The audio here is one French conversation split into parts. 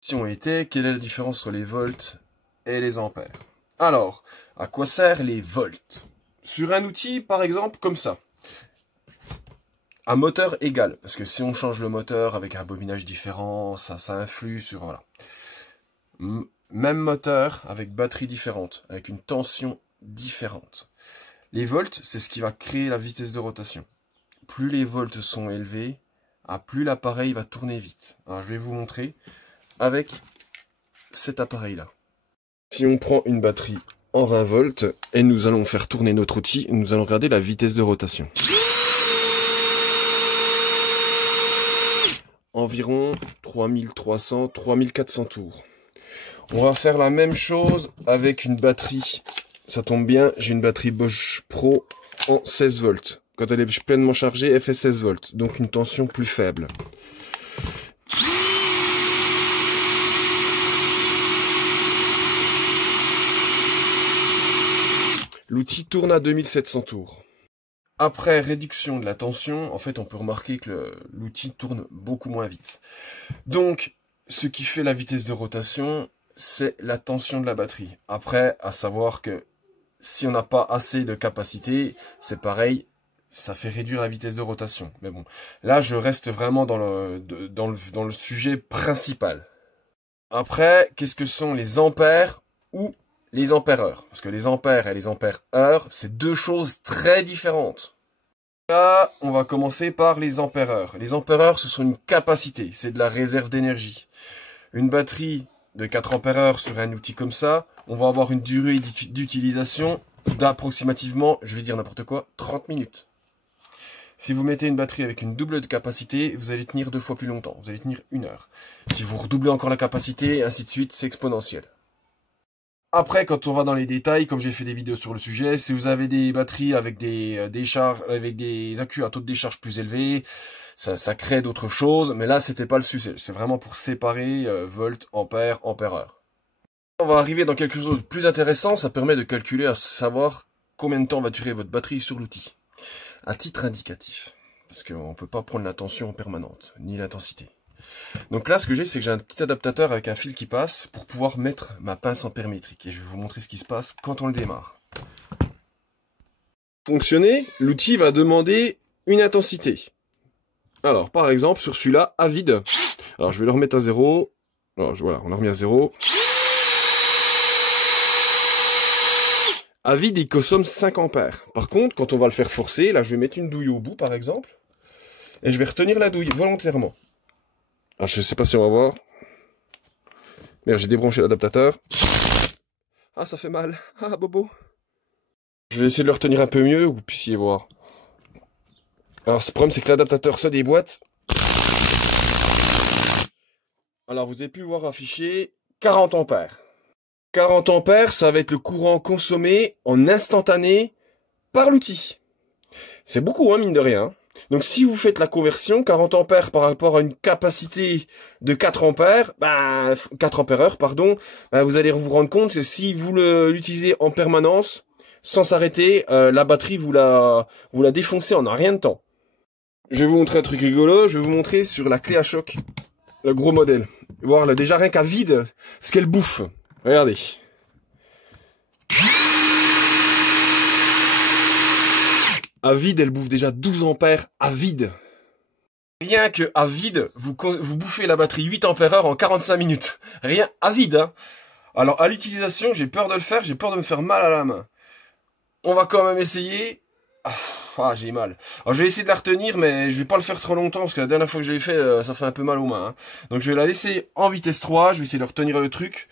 question était, quelle est la différence entre les volts et les ampères? Alors, à quoi servent les volts? Sur un outil, par exemple, comme ça. Un moteur égal, parce que si on change le moteur avec un bobinage différent, ça influe sur... Voilà. Même moteur avec batterie différente, avec une tension différente. Les volts, c'est ce qui va créer la vitesse de rotation. Plus les volts sont élevés, plus l'appareil va tourner vite. Alors, je vais vous montrer avec cet appareil-là. Si on prend une batterie en 20 volts et nous allons faire tourner notre outil, nous allons regarder la vitesse de rotation. Environ 3300, 3400 tours. On va faire la même chose avec une batterie. Ça tombe bien, j'ai une batterie Bosch Pro en 16 volts. Quand elle est pleinement chargée, elle fait 16 volts, donc une tension plus faible. L'outil tourne à 2700 tours. Après réduction de la tension, en fait, on peut remarquer que l'outil tourne beaucoup moins vite. Donc, ce qui fait la vitesse de rotation, c'est la tension de la batterie. Après, à savoir que si on n'a pas assez de capacité, c'est pareil, ça fait réduire la vitesse de rotation. Mais bon, là, je reste vraiment dans le sujet principal. Après, qu'est-ce que sont les ampères ou les ampères-heures? Parce que les ampères et les ampères-heures, c'est deux choses très différentes. Là, on va commencer par les ampères-heures. Les ampères-heures, ce sont une capacité, c'est de la réserve d'énergie. Une batterie de 4 ampères-heure sur un outil comme ça, on va avoir une durée d'utilisation d'approximativement, je vais dire n'importe quoi, 30 minutes. Si vous mettez une batterie avec une double de capacité, vous allez tenir 2 fois plus longtemps, vous allez tenir 1 heure. Si vous redoublez encore la capacité, ainsi de suite, c'est exponentiel. Après, quand on va dans les détails, comme j'ai fait des vidéos sur le sujet, si vous avez des batteries avec des accus à taux de décharge plus élevés, ça crée d'autres choses, mais là, c'était pas le sujet. C'est vraiment pour séparer volts, ampères, ampères-heure. On va arriver dans quelque chose de plus intéressant, ça permet de calculer à savoir combien de temps va durer votre batterie sur l'outil. À titre indicatif, parce qu'on ne peut pas prendre la tension en permanente, ni l'intensité. Donc là, ce que j'ai, c'est que j'ai un petit adaptateur avec un fil qui passe pour pouvoir mettre ma pince ampère-métrique. Et je vais vous montrer ce qui se passe quand on le démarre. Pour fonctionner, l'outil va demander une intensité. Alors, par exemple, sur celui-là, à vide. Alors, je vais le remettre à 0. Alors, voilà, on l'a remis à 0. À vide, il consomme 5 ampères. Par contre, quand on va le faire forcer, là, je vais mettre une douille au bout, par exemple. Et je vais retenir la douille volontairement. Alors, je sais pas si on va voir. Merde, j'ai débranché l'adaptateur. Ah, ça fait mal. Ah, bobo. Je vais essayer de le retenir un peu mieux, que vous puissiez voir. Alors, le problème, c'est que l'adaptateur se déboîte. Alors, vous avez pu voir affiché 40 ampères. 40 ampères, ça va être le courant consommé en instantané par l'outil. C'est beaucoup, hein, mine de rien. Donc, si vous faites la conversion, 40 ampères par rapport à une capacité de 4 ampères, 4 ampères-heure, pardon, vous allez vous rendre compte que si vous l'utilisez en permanence, sans s'arrêter, la batterie, vous la défoncez en un rien de temps. Je vais vous montrer un truc rigolo, je vais vous montrer sur la clé à choc, le gros modèle. Voir là, déjà rien qu'à vide, ce qu'elle bouffe. Regardez. À vide, elle bouffe déjà 12 ampères à vide. Rien que à vide, vous bouffez la batterie 8 ampères-heure en 45 minutes. Rien à vide, hein. Alors, à l'utilisation, j'ai peur de le faire, j'ai peur de me faire mal à la main. On va quand même essayer. Ah, j'ai mal. Alors, je vais essayer de la retenir, mais je vais pas le faire trop longtemps, parce que la dernière fois que je l'ai fait, ça fait un peu mal aux mains, hein. Donc, je vais la laisser en vitesse 3, je vais essayer de retenir le truc.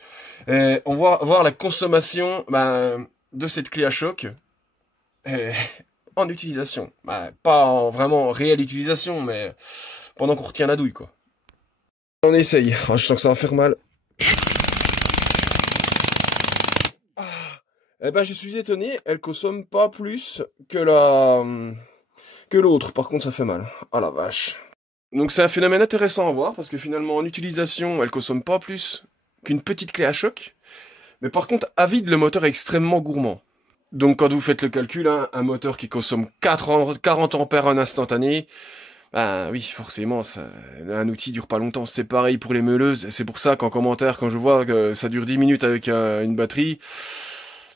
Et on va voir la consommation de cette clé à choc. En utilisation. Pas en vraiment réelle utilisation, mais pendant qu'on retient la douille, quoi. On essaye. Oh, je sens que ça va faire mal. Eh ben, je suis étonné, elle consomme pas plus que l'autre. Par contre, ça fait mal. Ah la vache. Donc c'est un phénomène intéressant à voir, parce que finalement, en utilisation, elle consomme pas plus qu'une petite clé à choc. Mais par contre, à vide, le moteur est extrêmement gourmand. Donc quand vous faites le calcul, hein, un moteur qui consomme 40 ampères en instantané, Ah oui, forcément, un outil dure pas longtemps. C'est pareil pour les meuleuses. C'est pour ça qu'en commentaire, quand je vois que ça dure 10 minutes avec une batterie,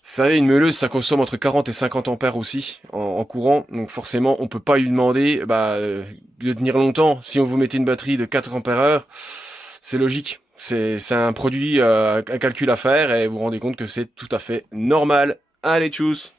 vous savez, une meuleuse, ça consomme entre 40 et 50 ampères aussi en courant. Donc forcément, on peut pas lui demander de tenir longtemps. Si on vous mettait une batterie de 4 ampères heure, c'est logique. C'est un produit, un calcul à faire et vous vous rendez compte que c'est tout à fait normal. Allez, tchuss!